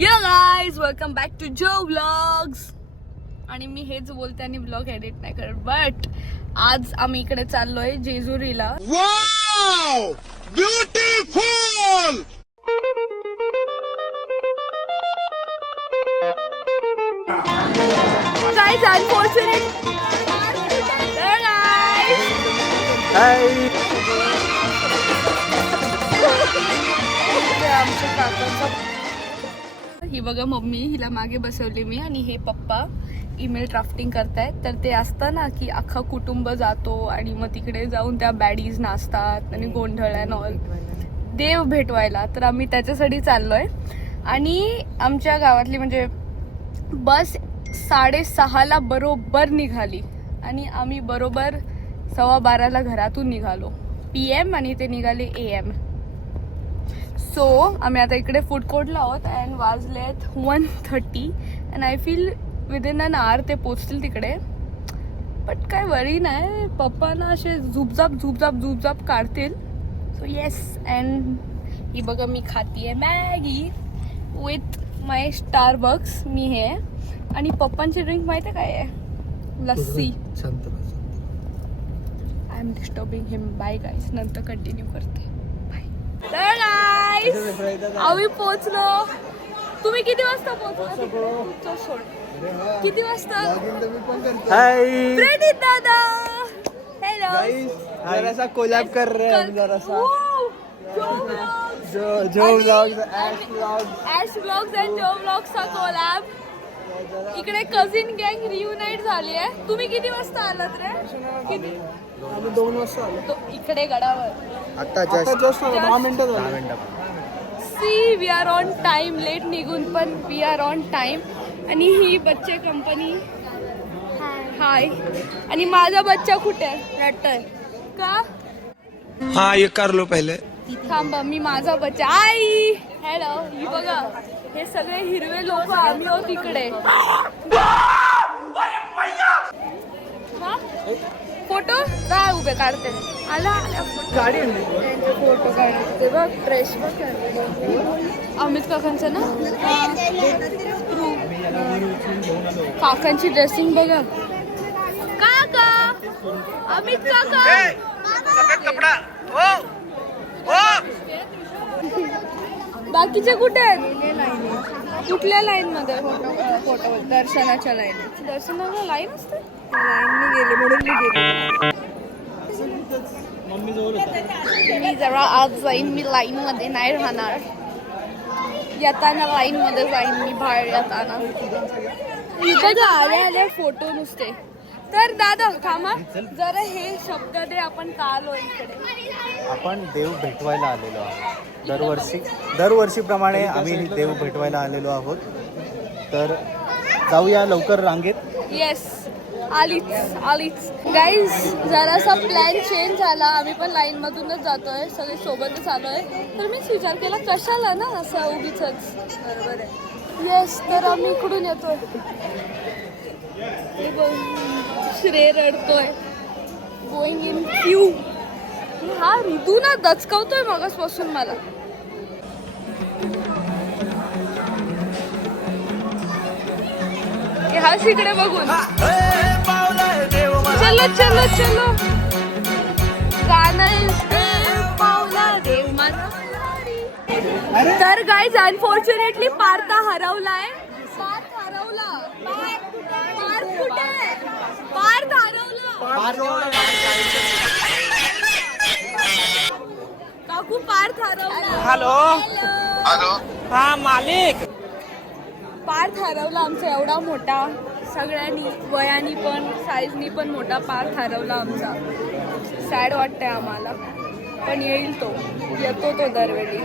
Yo guys welcome back to Jo vlogs. आणि मी हेच बोलते आणि ब्लॉग एडिट नाही करत. बट आज आम्ही इकडे चाललोय जेजुरीला. Wow beautiful. गाईज अनफॉर्च्युनेट आमच्या काकांचा. ही बघा मम्मी, हिला मागे बसवली मी आणि हे पप्पा ईमेल ड्राफ्टिंग करतायत. तर ते असतं ना की अख्खा कुटुंब जातो आणि मग तिकडे जाऊन त्या बॅडीज नाचतात आणि गोंधळ अँड ऑल देव भेटवायला. तर आम्ही त्याच्यासाठी चाललोय. आणि आमच्या गावातली म्हणजे बस 6:30ला बरोबर निघाली आणि आम्ही बरोबर 12:15ला घरातून निघालो PM आणि ते निघाले AM. सो आम्ही आता इकडे फूड कोर्टला आहोत अँड वाजलेत 1:30 अँड आय फील विदिन अन आवर ते पोचतील तिकडे. बट काय वरी नाही, पप्पांना असे झुपझाप काढतील. So yes. अँड ही बघा मी खातीये मॅगी विथ माय स्टारबक्स. मी हे आणि पप्पांची ड्रिंक माहिती आहे काय आहे? लस्सी. I am disturbing him. Bye guys, नंतर कंटिन्यू करते. तर गाईज आम्ही पोचलो. तुम्ही किती वाजता पोचलो? सोड. किती वाजता? प्रणित दादा हॅलो. जरासा कोलॅब कर रहे हैं हम, जरासा जो व्लॉग्स ऍश व्लॉग्स अँड जो व्लॉग्सचा कोलॅब. इकडे कझिन गँग रियुनाइट झाली आहे. तुम्ही किती वाजता आलात रे? किती? आम्ही 2 वाजता आलो. इकडे गडावर आता जस्ट 10 मिनिटं झाली. See we are on time. Late निघून पण वी आर ऑन टाइम. आणि ही बच्चे कंपनी हाय. आणि माझा बच्चा कुठे रटतोय का? हाँ ये कर लो पहले. थांबा, मी माझा बच्चा. आई हॅलो. ही बघा हे सगळे हिरवे लोक आम्ही आहोत इकडे. फोटो काय उभे काढते. आला गाडी फोटो काढते बघ. ड्रेस बघ अमित काकांचं ना. काकांची ड्रेसिंग बघा. काका अमित काका बाकीचे कुठे आहेत? कुठल्या लाईन मध्ये? फोटो दर्शनाच्या लाईन. दर्शनाला लाईन असते. लाईनने गेले म्हणून मी गेले. मी जरा आज जाईन. मी लाईन मध्ये नाही राहणार. येताना लाईन मध्ये जाईन मी. बाहेर येताना बघा आल्या फोटो नुसते. तर दादा थांबा जरा हे शब्द दे. आपण का आलो इकडे? आपण देव भेटवायला आलेलो आहोत. दरवर्षीप्रमाणे आम्ही देव भेटवायला आलेलो आहोत. तर जाऊया लवकर रांगेत. येस आलीच गाईज. जरासा प्लॅन चेंज झाला. आम्ही पण लाईन मधूनच जातोय. सगळे सोबतच आलोय. तर मीच विचार केला कशाला ना असं उगीच. बरोबर आहे. येस. तर आम्ही इकडून येतोय. श्रेय रडतोय. Going in Q. हा ऋतू ना दचकवतोय मगासपासून मला. हाच इकडे बघून. चलो चलो चलो. गाणं पावला देव माझा. तर गाईज अनफॉर्च्युनेटली पार्था हरवलाय. पार्थ हरवला. पार्थ कुठे? पार्थ हरवला. काकू पार्थ हरवला. हॅलो. हा मालिक. पार्थ हरवला आमचा. एवढा मोठा, सगळ्यांनी वयानी पण साईजनी पण मोठा पार्थ हरवला आमचा. सॅड वाटतंय आम्हाला. पण येईल तो. येतो तो दरवेळी.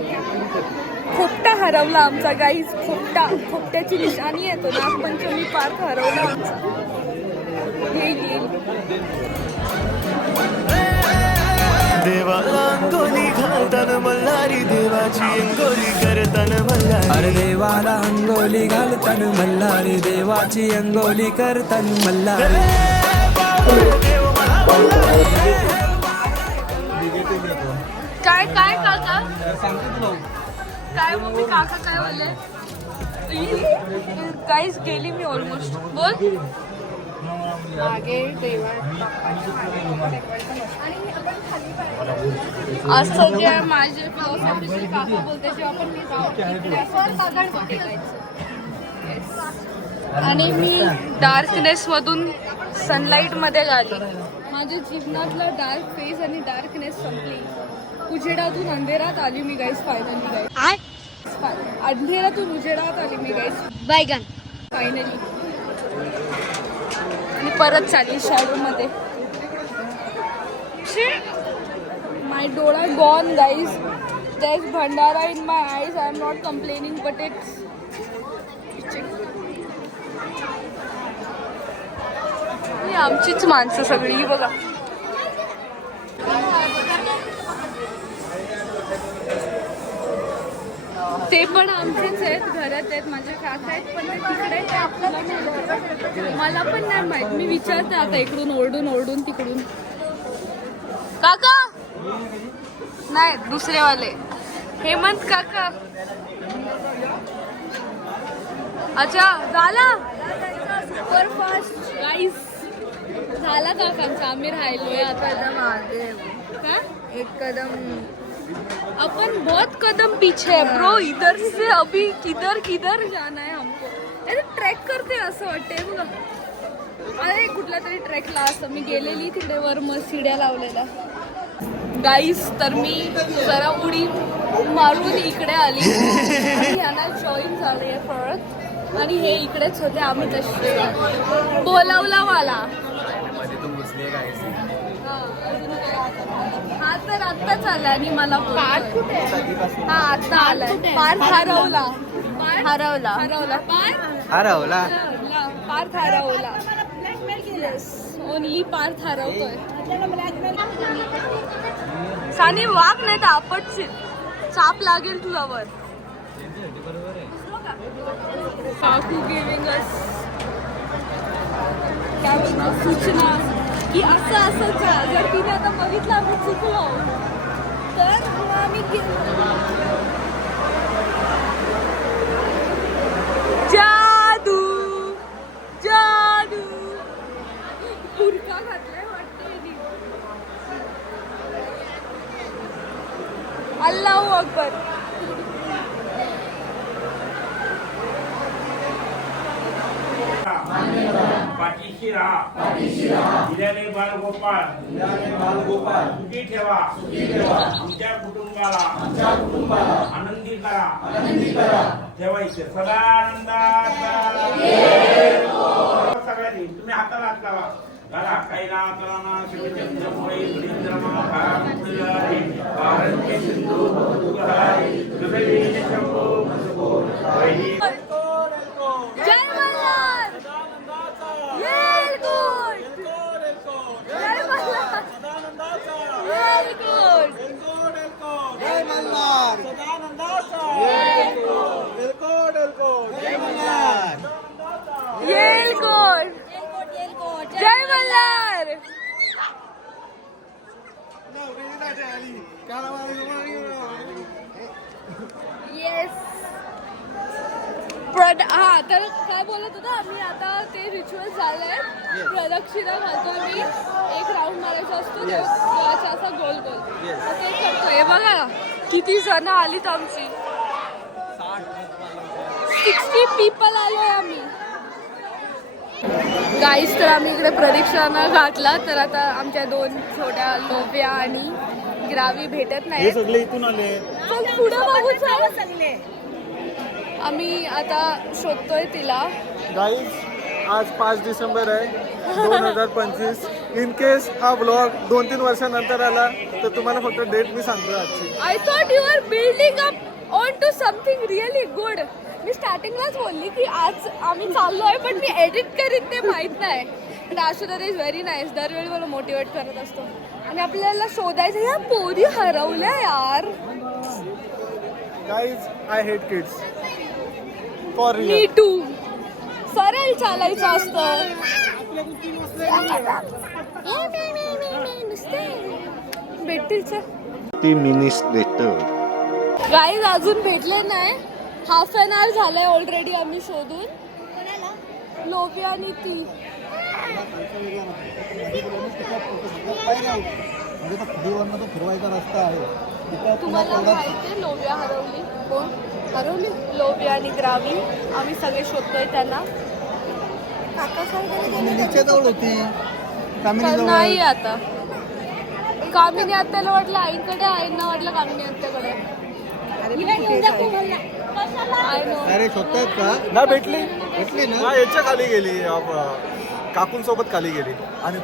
खोपटा हरवला आमचा गाईज. खोपट्याची निशाणी आहे तो. नागपंचमी पार्थ हरवला आमचा. येईल. देवाला अंगोली घालताना मल्हारी देवाची अंगोली करताना मल्हारी. अरे देवाला अंगोली घालताना मल्हारी देवाची अंगोली करताना मल्हारी. काय काय काका काय मम्मी काका काय बोलले? काहीच गेली मी ऑलमोस्ट. बोल. मागे असं जे माझे फिलॉसॉफीचे काका बोलते जेव्हा पण मी आणि मी डार्कनेस मधून सनलाईट मध्ये आली. माझ्या जीवनातला डार्क फेज आणि डार्कनेस संपली. उजेडातून अंधेरात आली मी गाईस. फायनली गाईस अंधेरातून उजेडात आली मी गाईस. बैगन फायनली. आणि परत चालली शॅडो मध्ये. माय डोळा gone guys. There is bhandara in my eyes. I am not complaining but it's आमचीच माणसं सगळी ही बघा. ते पण आमचेच आहेत. घरात आहेत माझे काका आहेत पण ते तिकडे ते आपल्याला मला पण नाही माहित. मी विचारते आता इकडून ओरडून ओरडून तिकडून. काका नाही दुसरेवाले हेमंत काका. अच्छा झाला सुपर फास्ट गाईस. झाला काकांचा. आम्ही राहिलोय आता मागे. काय एक कदम अपन बहुत कदम पीछे है ब्रो. इधर से अभी किधर किधर जाना है हमको. अरे ट्रेक करते असं वाटतंय बघा. अरे कुठल्या तरी ट्रेकला असं मी गेलेली तिकडे वर मस्त शिड्या लावलेल्या गाईस. तर मी जरा उडी मारून इकडे आली आणि यांना जॉईन झाले परत. आणि हे इकडेच होते. आम्ही तसे बोलावला मला. हा तर आत्ताच आला आणि मला पार्थ कुठे. हा आता आलाय. पार्थ हरवला. हरवला हरवला पार्थ हरवला. पार्थ हरवला. ओनली पार्थ हरवतोय. साने वाघ नाही तर आपटशील. चाप लागेल तुझ्यावर. काकू गिविंग अस काय बोलतो सूचना की असं असंच आहे. जर तिने आता बघितलं आम्ही चुकलो तर मग आम्ही जादू जादू बुरका घातलाय वाटतं. अल्लाहू अकबर. पाठीशी राहा दिल्याने बाळगोपाळ सुखी ठेवा आमच्या कुटुंबाला आनंदी करा ठेवायचे सदा आनंदाचा. सगळ्यांनी तुम्ही हाताला हात लावा. घाला कैला कलाना शिवचंद्रमुळे सुरेंद्रमा कारामुळे भारत के सिंधू भूगहारी गगने शंभो मसको वैदी. जय मल्हार. येलकोट. जय मल्हार. येलकोट. जय मल्हार. जय मल्हार. येलकोट. जय मल्हार. येस. हा तर काय बोलत होतो आम्ही आता. ते रिच्युअल झालंय. प्रदक्षिणा घालतो मी. एक राऊंड मारायचा असतो देवाचा असा गोल गोल. ते करतोय. बघा किती जण आलीत आमची. 60 पीपल आलोय आम्ही गाईस. तर आम्ही इकडे प्रदक्षिणा घातला. तर आता आमच्या 2 छोट्या लोब्या आणि ग्रावी भेटत नाही. सगळे इथून आले. पुढे बघू चालले. आम्ही आता शोधतोय तिला. गाईज आज 5 डिसेंबर आहे 2025. इन केस हा ब्लॉग 2-3 वर्षानंतर आला तर तुम्हाला फक्त डेट मी सांगतो आजची. I thought you are building up on to something really good. मी स्टार्टिंगलाच बोलली की आज आम्ही चाललोय पण मी एडिट करीत ते माहित नाही. But Ashuda is very nice. दरवेळी मला मोटिवेट करत असतो. आणि आपल्याला शोधायचं. या पोरी हरवल्या यार. Guys I hate kids for me real. Too. सरळ चालायचं असतं. भेटतील. 30 minutes later. गाईज अजून भेटले नाही. हाफ एन आवर झालाय ऑलरेडी आम्ही शोधून. लोभी आणि ती फिरवायचा रस्ता आहे. तुम्हाला माहितीये लोभिया हरवली. कोण हरवली? लोभिया आणि ग्रावी. आम्ही सगळे शोधतोय त्यांना. जवळ होती तर नाही आता. कामिनी आत्याला वाटलं आईकडे, आईंना वाटलं कामिनी आत्याकडे. अरे शोधतायत का? ना भेटली ना हा याच्या खाली गेली काकूंसोबत खाली गेली आणि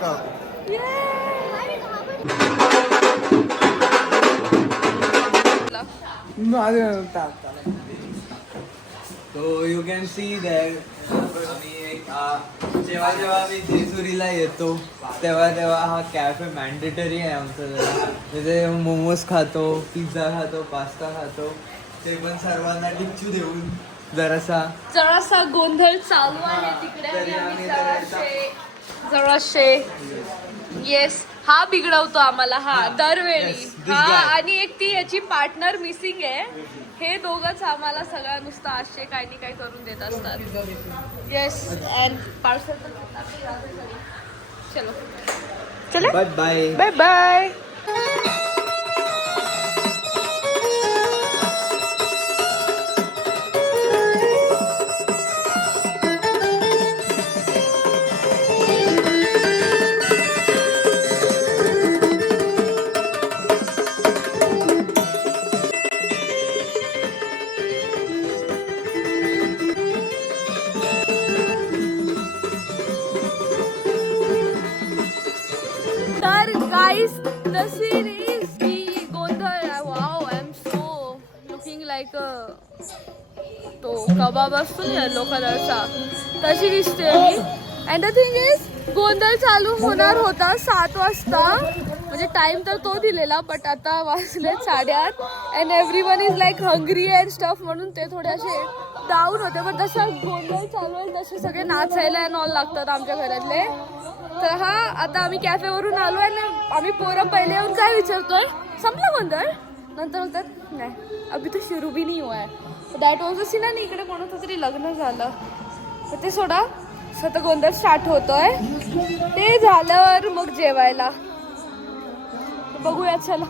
So you can see there आम्ही जेव्हा जेव्हा आम्ही जेजुरीला येतो तेव्हा तेव्हा हा कॅफे मॅन्डेटरी आहे आमचा. जरा तिथे मोमोज खातो, पिझ्झा खातो, पास्ता खातो, ते पण सर्वांना टिच्चू देऊन जरासा गोंधळ चालू आहे तिकडे. तरी आणि आम्ही जराशे येस हा बिघडवतो आम्हाला. हा दरवेळी this हा. guy. आणि एक ती याची पार्टनर मिसिंग आहे. हे दोघंच आम्हाला सगळा नुसतं आशे काही नाही काही करून देत असतात. येस अँड पार्सल चलो चले बाय बाय. Bye bye. तर गाईस द सीन इज की गोंधळ. Wow I am so looking like तो कबाब असतो ना येलो कलरचा तशी दिसते मी. अँड द थिंग इज गोंधळ चालू होणार होता 7 वाजता. म्हणजे टाइम तर तो दिलेला बट आता वाजले 8:30 and everyone is like hungry and stuff म्हणून ते थोडेसे डाऊन होते. पण जसं गोंधळ चालू आहे तसे सगळे नाचायला अँड ऑल लागतात आमच्या घरातले. तर हा आता आम्ही कॅफेवरून आलो आणि आम्ही पोरं पहिले येऊन काय विचारतोय संपला गोंधळ. नंतर बोलतात नाही अभि तो शुरू बी नाही हुआ है. That was a scene. आणि इकडे कोणाचं तरी लग्न झालं तर ते सोडा. स्वतः गोंधळ स्टार्ट होतोय. ते झाल्यावर मग जेवायला बघूया. चला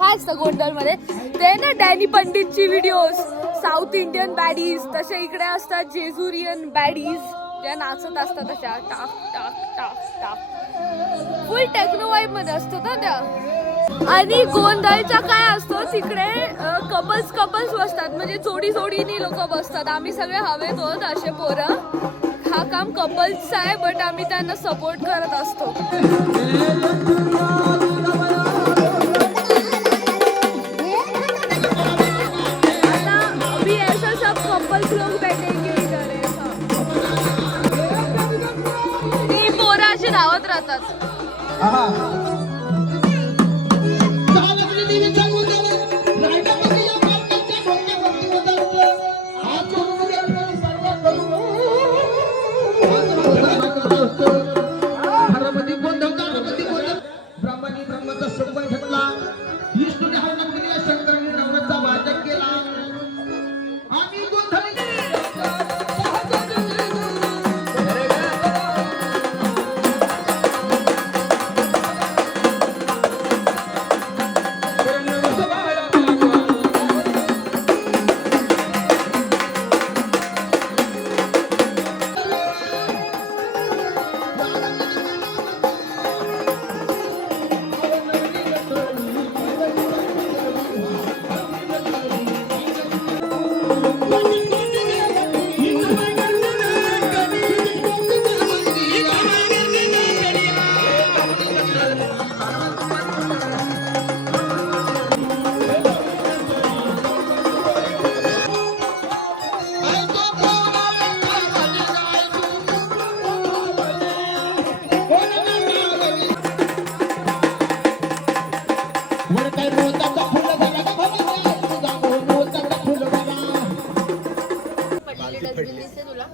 काय असतं गोंधळ मध्ये ते ना डॅनी पंडितची व्हिडिओज साऊथ इंडियन बॅडीज तसे इकडे असतात जेजुरियन बॅडीज ज्या नाचत असतात तशा टाक टाक टाक टाक फुल टेक्नो वाईब मध्ये असतो ना त्या. आणि गोंधळचा काय असतो तिकडे कपल्स बसतात म्हणजे जोडी जोडीनी लोक बसतात. आम्ही सगळे हवेत होत असे पोरं. हा काम कपल्सचा आहे बट आम्ही त्यांना सपोर्ट करत असतो. आता अभी ऐसा सब कपल्स लोग बैठेंगे इधर. ती पोरं अशी धावत राहतात.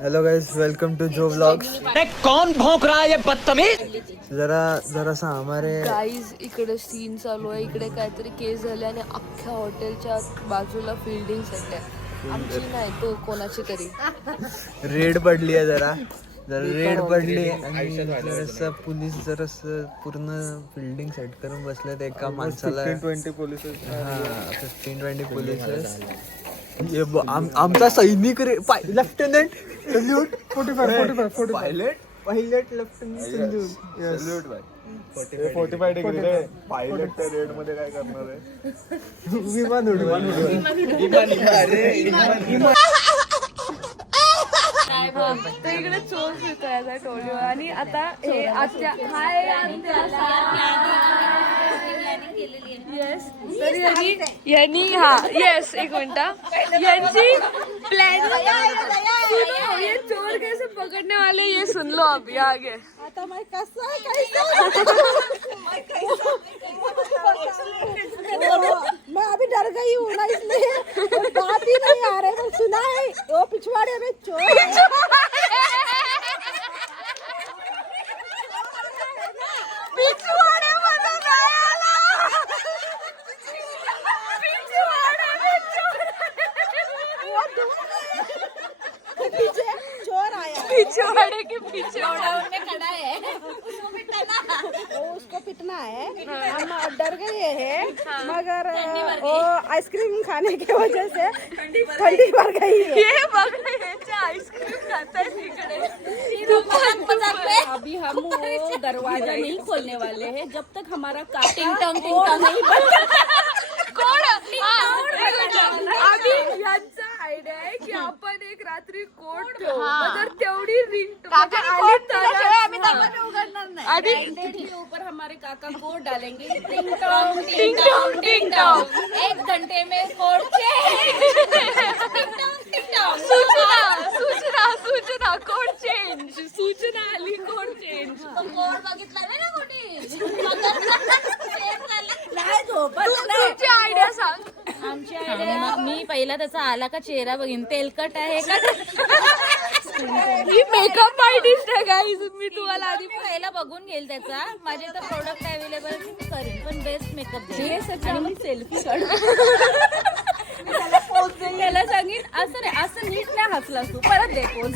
Hello guys welcome to Jo vlogs. कौन भौंक रहा है ये बदतमीज. जरासा हमारे गाईज इकडे सीन चालू आहे. इकडे काहीतरी केस झाले आणि अख्ख्या हॉटेलच्या बाजूला फिल्डिंग सेट आहे. नाही तो कोणाची तरी रेड पडली आहे जरा रेड पडली आणि जरासं पोलीस जरासं पूर्ण बिल्डिंग सेट करून बसलेत एका माणसाला 15-20 पोलीस 15-20 पोलीस आमचा सैनिक रे lieutenant salute 45 pilot lieutenant salute 45 degree रे पायलट त्या रेड मध्ये काय करणार आहे विमान उडवा तर इकडे चोर फिरतोय as I told you. आणि आता हे आत्या हाय येस तर यांनी हा येस एक मिनिट यांची प्लॅनिंग ये चोर कैसे पकड़ने वाले ये सुन लो अभी आगे मैं अभी डर गई हूँ ना इसलिए बात ही नहीं आ रही है सुना है वो पिछवाड़े में चोर है। पिछवाड़े मजा नहीं आला पिछवाड़े में चोर पीछे चोर आया पिछवाड़े के पीछे में खड़ा है उसको पिटना है हम डर गए हैं मगर वो आइसक्रीम खाने की वजह से ठंडी पड़ गई है ये बघ आइसक्रीम खाता है तिकडे अभी हम वो दरवाजा नहीं खोलने वाले हैं जब तक हमारा टिंग टंग नहीं कोण आम्ही यांचा आयडिया आहे की आपण एक रात्री कोट ठेवू तर तेवढी रिंग आधी के ऊपर हमारे काका कोट डालेंगे टिंग टॉंग 1 घंटे में कोट सूचना कोड चेंज सूचना आली कोड चेंज कोट बघितला नाही ना कोणी तुमची आयडिया सांग आमची आयडिया मी पहिला त्याचा आला का चेहरा बघीन तेलकट आहे का ही मेकअप आर्टिस्ट आहे गाईज मी तुम्हाला आधी पहिला बघून घेईल त्याचा माझे तर प्रोडक्ट अवेलेबल करेन पण बेस्ट मेकअप देईल आणि मग सेल्फी काढ त्याला सांगेन असं नाही असं नीट नाही हसलास तू परत दे पोज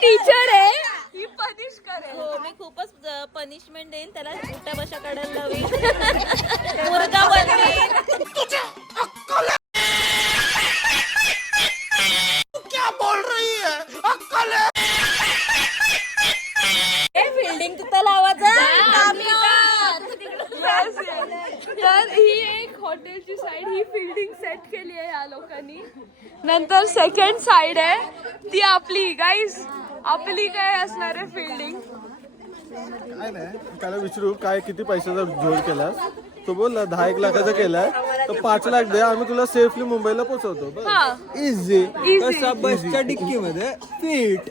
टीचर आहे ही पनिश करेल हो मी खूपच पनिशमेंट देईल त्याला उलट्या बशा काढायला लावेल मुर्गा बनवेल बिल्डिंग तिथं लावायचं तर ही एक हॉटेलची साईड ही फिल्डिंग सेट केली आहे या लोकांनी नंतर सेकंड साईड आहे ती आपली गाईज आपली काय असणार आहे फिल्डिंग काय नाही त्याला विचारू काय किती पैशाचा जोड केला तो बोलला 10-1 लाखाचा केलाय तर 5 लाख दे आम्ही तुला सेफली मुंबईला पोहोचवतो हा इझी कसा बसच्या डिक्की मध्ये फिट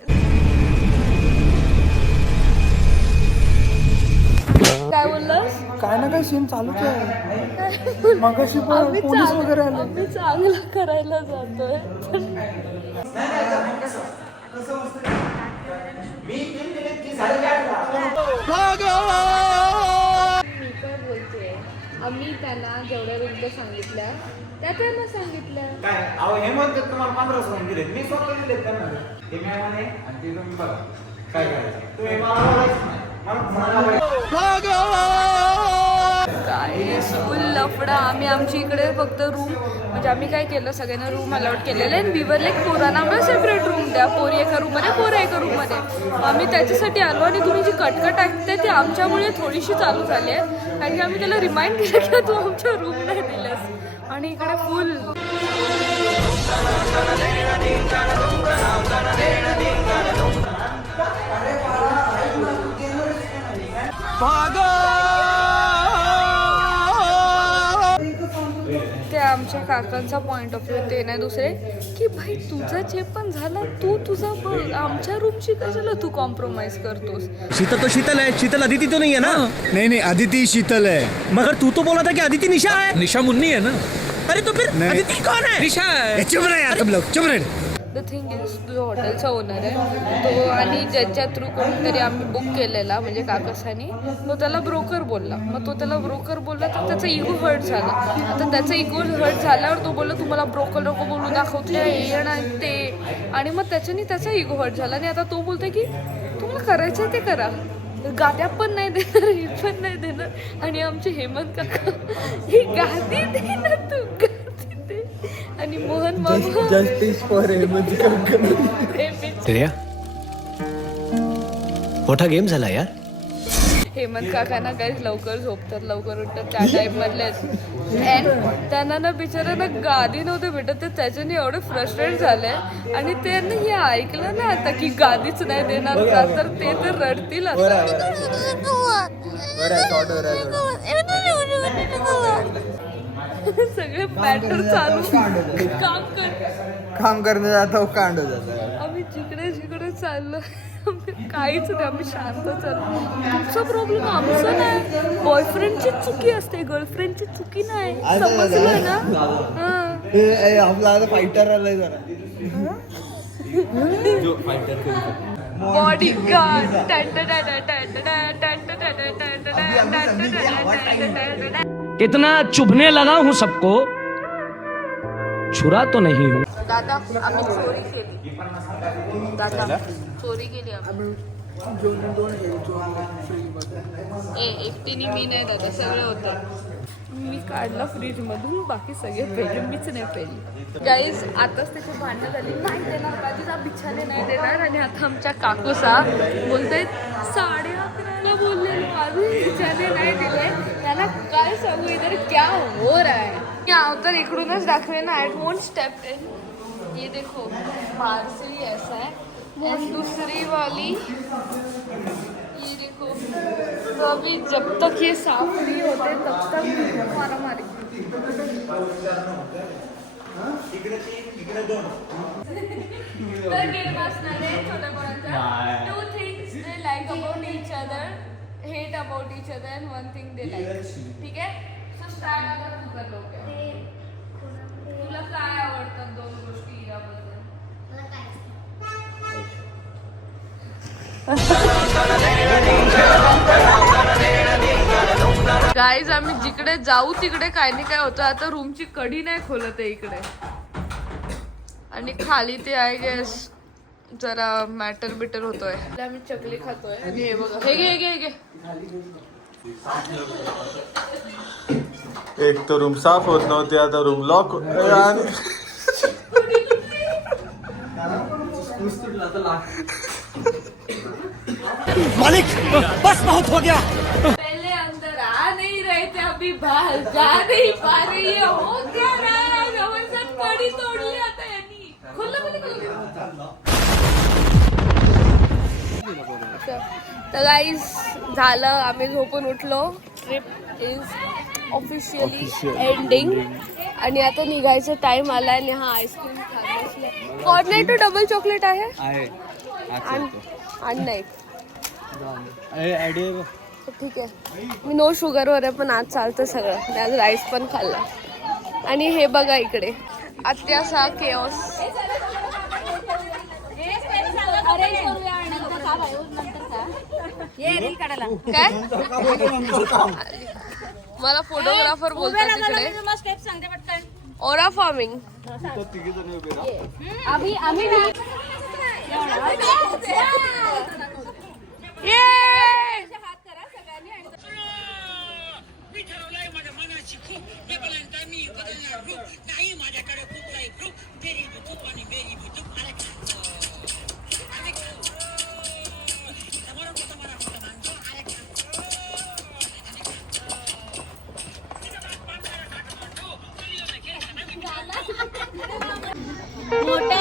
काय बोललास काय ना काय सीन चालूच आहे मगाशी पण पोलीस वगैरे आले आम्ही चांगलं करायला जातोय मी काय बोलते आम्ही त्यांना जेवढ्या रूम सांगितल्या त्या त्यांना सांगितल्या काय अहो हे म्हणतात तुम्हाला 1500 दिलेत मी स्वतः दिलेत त्यांना हे मी म्हणे आणि ते तुम्ही बघा काय करायचं तुम्ही मला बोलायचं नाही फुल लफडा आम्ही आमच्या इकडे फक्त रूम म्हणजे आम्ही काय केलं सगळ्यांना रूम अलॉट केलेले आणि विवर एक पोरांना आम्हाला सेपरेट रूम द्या पोरी एका रूममध्ये पोरं एका रूममध्ये आम्ही त्याच्यासाठी आलो आणि तुम्ही जी कटकट ऐकते ती आमच्यामुळे थोडीशी चालू झाली आहे कारण की आम्ही त्याला रिमाइंड केलं की तू आमच्या रूम नाही दिलंस आणि इकडे फुल ते आमच्या काकांचा पॉइंट ऑफ व्ह्यू ते नाही दुसरे की भाई तुझं जे पण झालं तू तुझं बघ आमच्या रूमची कशाला तू कॉम्प्रोमाइज करतोस शीतल तो शीतल है शीतल अदिति तो नहीं है ना नहीं अदिति शीतल है मगर तू तो बोला था कि अदिति निशा है निशा मुन्नी है ना अरे तो फिर अदिति कौन है निशा है चुप रहे यार तुम लोग चुप रहे द थिंग इज जो हॉटेलचा ओनर आहे तो आणि ज्याच्या थ्रू कोणतरी आम्ही बुक केलेला म्हणजे काकसानी तो त्याला ब्रोकर बोलला. मग तो त्याला ब्रोकर बोलला तर त्याचा इगो हर्ट झाला. आता त्याचा इगो हर्ट झाल्यावर तो बोलला तुम्हाला ब्रोकर नको बोलू दाखवते हे ना ते आणि मग त्याच्याने त्याचा इगो हर्ट झाला आणि आता तो बोलतोय की तुम्हाला करायचं ते करा. गाद्या पण नाही देणार हे पण नाही देणार आणि आमचे हेमंत काका ही गादी दे ना तू गादी दे आणि मोहन मामा जस्टिस फॉर हेमंत मोठा गेम झाला यार. हेमंत काकांना काहीच लवकर झोपतात लवकर उठतात त्या टाईप मधले अँड त्यांना ना बिचाऱ्यांना गादी नव्हते भेटत ते त्याच्याने एवढे फ्रस्ट्रेट झाले आणि त्यांनी हे ऐकलं ना आता की गादीच नाही देणार का तर ते तर रडतील आता. सगळे पॅटर्न चालू काम करणे जातो कांड जातात. आम्ही जिकडे चाललो काहीच नाही आम्ही शांत चाललो. तुमचा प्रॉब्लेम आमचा नाही बॉयफ्रेंडची चुकी असते गर्लफ्रेंडची चुकी नाही समजलं ना. आपला आता फायटर आलाय जरा बॉडी गार्ड इतना चुभने लगा हूँ सबको, छुरा तो नहीं हूँ. दादा आम्ही चोरी केली. दादा चोरी केली आम्ही. एकटीने मी नाही दादा सगळं होतं. मी काढला फ्रीज मधून बाकी सगळे पेले मीच नाही पेली. गाईज आताच त्याची भांडणं झाली नाही देणार बाजूचा बिछाने नाही देणार आणि आता आमच्या काकूसा बोलतायत 11:30 बोललेलो अजून बिछाने नाही दिले. त्याला काय सांगू इधर क्या हो रहा है. मी अवतार इकडूनच दाखवे ना. At won't step in. ये देखो बाहर से ही ऐसा है और दूसरी वाली ये देखो. तो अभी जब तक ये साफ नहीं होते तब तक मारा मारी. Two things they like about each other, hate about each other, and one thing they like. ठीक है? So start आता तू कर लोगे. तुला काय आवडतात दोन गोष्टी याबद्दल? गाईज आम्ही जिकडे जाऊ तिकडे काय नाही काय होतं. आता रूमची कडी नाही खोलत आहे इकडे आणि खाली ते आय गेस जरा मॅटर बिटर होतोय. आम्ही चकली खातोय आणि हे बघा हे घे एक तर रूम साफ होत नव्हते आता रूम लॉक आणि मालिक बस बहुत हो गया. पहले अंदर आ नहीं रहे थे अभी बाहर जा नहीं पा रही है. हो क्या रहा है जबरदस्त कडी तोडली आता यांनी. तर गाईज झालं आम्ही झोपून उठलो. ट्रिप इज ऑफिशियली एंडिंग आणि आता निघायचा टाइम आलाय आणि हा आईस्क्रीम खायला. कॉर्नेटो डबल चॉकलेट आहे आणि नाही ठीक आहे. मी नो शुगरवर आहे पण आज चालतं सगळं. मी आज राईस पण खाल्ला आणि हे बघा इकडे अत्यासा केओस. काय मला फोटोग्राफर बोलतात तिकडे. ओरा फार्मिंग मोठ्या